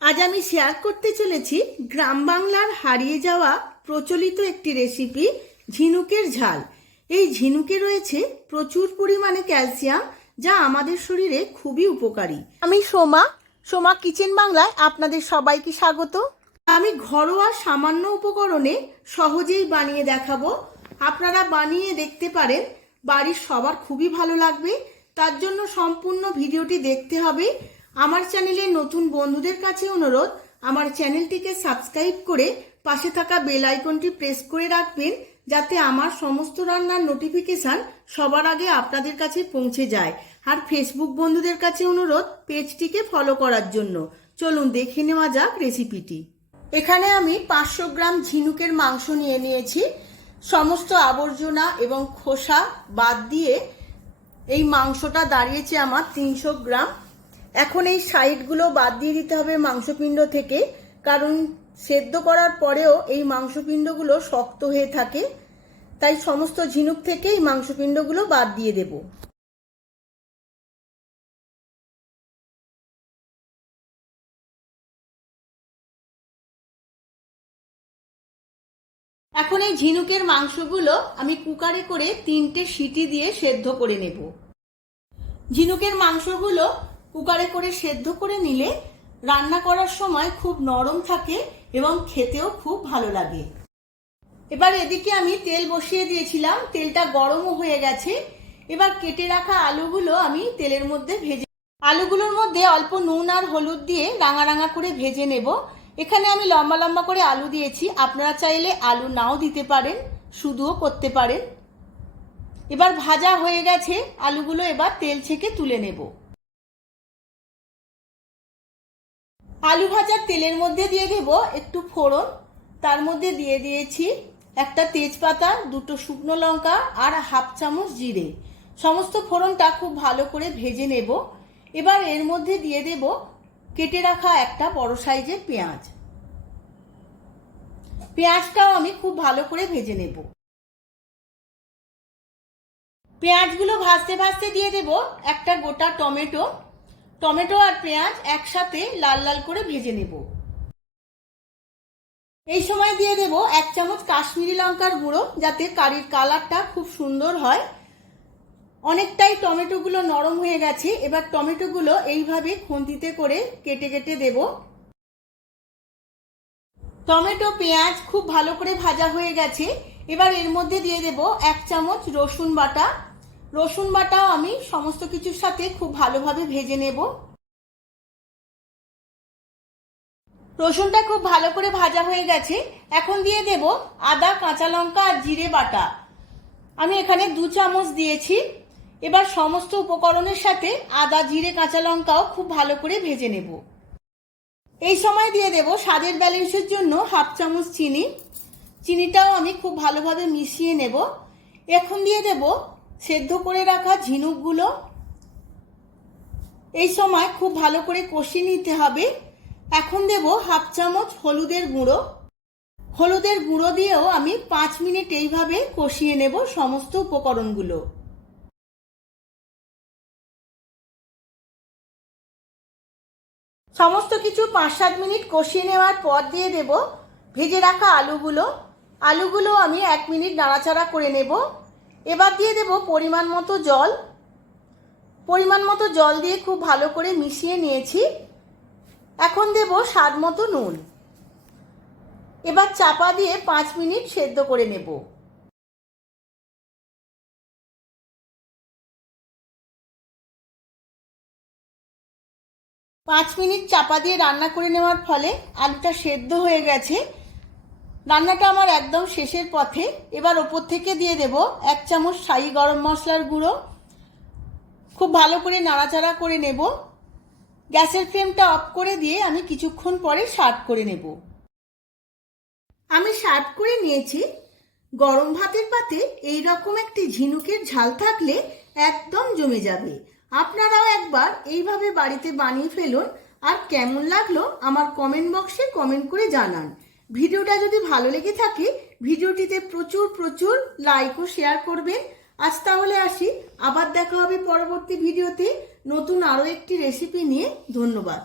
আজ আমি শেয়ার করতে চলেছি গ্রাম বাংলার হারিয়ে যাওয়া প্রচলিত একটি রেসিপি ঝিনুকের ঝাল। এই ঝিনুকে রয়েছে প্রচুর পরিমাণে ক্যালসিয়াম যা আমাদের শরীরে খুবই উপকারী। আমি সোমা সোমা কিচেন বাংলায় আপনাদের সবাইকে স্বাগত। আমি ঘরোয়া সামান্য উপকরণে সহজেই বানিয়ে দেখাবো। আপনারা বানিয়ে দেখতে পারেন, বাড়ির সবার খুবই ভালো লাগবে। তার জন্য সম্পূর্ণ ভিডিওটি দেখতে হবে। আমার চ্যানেলে নতুন বন্ধুদের কাছে অনুরোধ, আমার চ্যানেলটিকে সাবস্ক্রাইব করে পাশে থাকা বেল আইকনটি প্রেস করে রাখবেন, যাতে আমার সমস্ত রান্নার নোটিফিকেশন সবার আগে আপনাদের কাছে পৌঁছে যায়। আর ফেসবুক বন্ধুদের কাছে অনুরোধ, পেজটিকে ফলো করার জন্য। চলুন দেখে নেওয়া যাক রেসিপিটি। এখানে আমি পাঁচশো গ্রাম ঝিনুকের মাংস নিয়ে নিয়েছি। সমস্ত আবর্জনা এবং খোসা বাদ দিয়ে এই মাংসটা দাঁড়িয়েছে আমার তিনশো গ্রাম। এখন এই সাইডগুলো বাদ দিয়ে দিতে হবে মাংসপিণ্ড থেকে, কারণ সেদ্ধ করার পরেও এই মাংসপিণ্ডগুলো শক্ত হয়ে থাকে। তাই সমস্ত ঝিনুক থেকে এই মাংসপিণ্ডগুলো বাদ দিয়ে দেব। এখন এই ঝিনুকের মাংসগুলো আমি কুকারে করে তিনটে সিটি দিয়ে সেদ্ধ করে নেব। ঝিনুকের মাংসগুলো কুকারে করে সেদ্ধ করে নিলে রান্না করার সময় খুব নরম থাকে এবং খেতেও খুব ভালো লাগে। এবার এদিকে আমি তেল বসিয়ে দিয়েছিলাম, তেলটা গরমও হয়ে গেছে। এবার কেটে রাখা আলুগুলো আমি তেলের মধ্যে ভেজে আলুগুলোর মধ্যে অল্প নুন আর হলুদ দিয়ে রাঙা রাঙা করে ভেজে নেব। এখানে আমি লম্বা লম্বা করে আলু দিয়েছি। আপনারা চাইলে আলু নাও দিতে পারেন, শুধুও করতে পারেন। এবার ভাজা হয়ে গেছে, আলুগুলো এবার তেল ছেঁকে তুলে নেব। আলু ভাজার তেলের মধ্যে দিয়ে দেব একটু ফোড়ন। তার মধ্যে দিয়ে দিয়েছি একটা তেজপাতা, দুটো শুকনো লঙ্কা আর হাফ চামচ জিরে। সমস্ত ফোড়নটা খুব ভালো করে ভেজে নেব। এবার এর মধ্যে দিয়ে দেব কেটে রাখা একটা বড় সাইজের পেঁয়াজ। পেঁয়াজটাও আমি খুব ভালো করে ভেজে নেব। পেঁয়াজগুলো ভাজতে ভাজতে দিয়ে দেব একটা গোটা টমেটো টমেটো আর পেঁয়াজ একসাথে লাল লাল করে ভেজে নেব। এই সময় দিয়ে দেব এক চামচ কাশ্মীরি লঙ্কার গুঁড়ো, যাতে কারির কালারটা খুব সুন্দর হয়। অনেকটাই টমেটোগুলো নরম হয়ে গেছে, এবার টমেটোগুলো এইভাবে খুন্তিতে করে কেটে কেটে দেব। টমেটো, পেঁয়াজ খুব ভালো করে ভাজা হয়ে গেছে। এবার এর মধ্যে দিয়ে দেব এক চামচ রসুন বাটা। রসুন বাটাও আমি সমস্ত কিছুর সাথে খুব ভালোভাবে ভেজে নেব। রসুনটা খুব ভালো করে ভাজা হয়ে গেছে। এখন দিয়ে দেব আদা, কাঁচা লঙ্কা আর জিরে বাটা। আমি এখানে দু চামচ দিয়েছি। এবার সমস্ত উপকরণের সাথে আদা, জিরে, কাঁচা লঙ্কাও খুব ভালো করে ভেজে নেব। এই সময় দিয়ে দেব স্বাদের ব্যালেন্সের জন্য হাফ চামচ চিনি। চিনিটাও আমি খুব ভালোভাবে মিশিয়ে নেব। এখন দিয়ে দেব সেদ্ধ করে রাখা ঝিনুকগুলো এই সময় খুব ভালো করে কষিয়ে নিতে হবে। এখন দেব হাফ চামচ হলুদের গুঁড়ো। হলুদের গুঁড়ো দিয়েও আমি পাঁচ মিনিট এইভাবে কষিয়ে নেব সমস্ত উপকরণগুলো। সমস্ত কিছু পাঁচ সাত মিনিট কষিয়ে নেওয়ার পর দিয়ে দেব ভেজে রাখা আলুগুলো। আলুগুলো আমি এক মিনিট নাড়াচাড়া করে নেব। এবার দিয়ে দেব পরিমাণ মতো জল। পরিমাণ মতো জল দিয়ে খুব ভালো করে মিশিয়ে নিয়েছি। এখন দেব স্বাদ মতো নুন। এবার চাপা দিয়ে পাঁচ মিনিট সেদ্ধ করে নেব। পাঁচ মিনিট চাপা দিয়ে রান্না করে নেওয়ার ফলে আলুটা সেদ্ধ হয়ে গেছে। রান্নাটা আমার একদম শেষের পথে। এবার ওপর থেকে দিয়ে দেব এক চামচ শাহি গরম মশলার গুঁড়ো। খুব ভালো করে নাড়াচাড়া করে নেব। গ্যাসের ফ্লেমটা অফ করে দিয়ে আমি কিছুক্ষণ পরে সার্ভ করে নেব। আমি সার্ভ করে নিয়েছি। গরম ভাতের পাতে এই রকম একটি ঝিনুকের ঝাল থাকলে একদম জমে যাবে। আপনারাও একবার এইভাবে বাড়িতে বানিয়ে ফেলুন। আর কেমন লাগল আমার কমেন্ট বক্সে কমেন্ট করে জানান। ভিডিওটা যদি ভালো লেগে থাকে, ভিডিওটিতে প্রচুর প্রচুর লাইক ও শেয়ার করবেন। আজ তাহলে আসি, আবার দেখা হবে পরবর্তী ভিডিওতে। নতুন আরও একটি রেসিপি নিয়ে। ধন্যবাদ।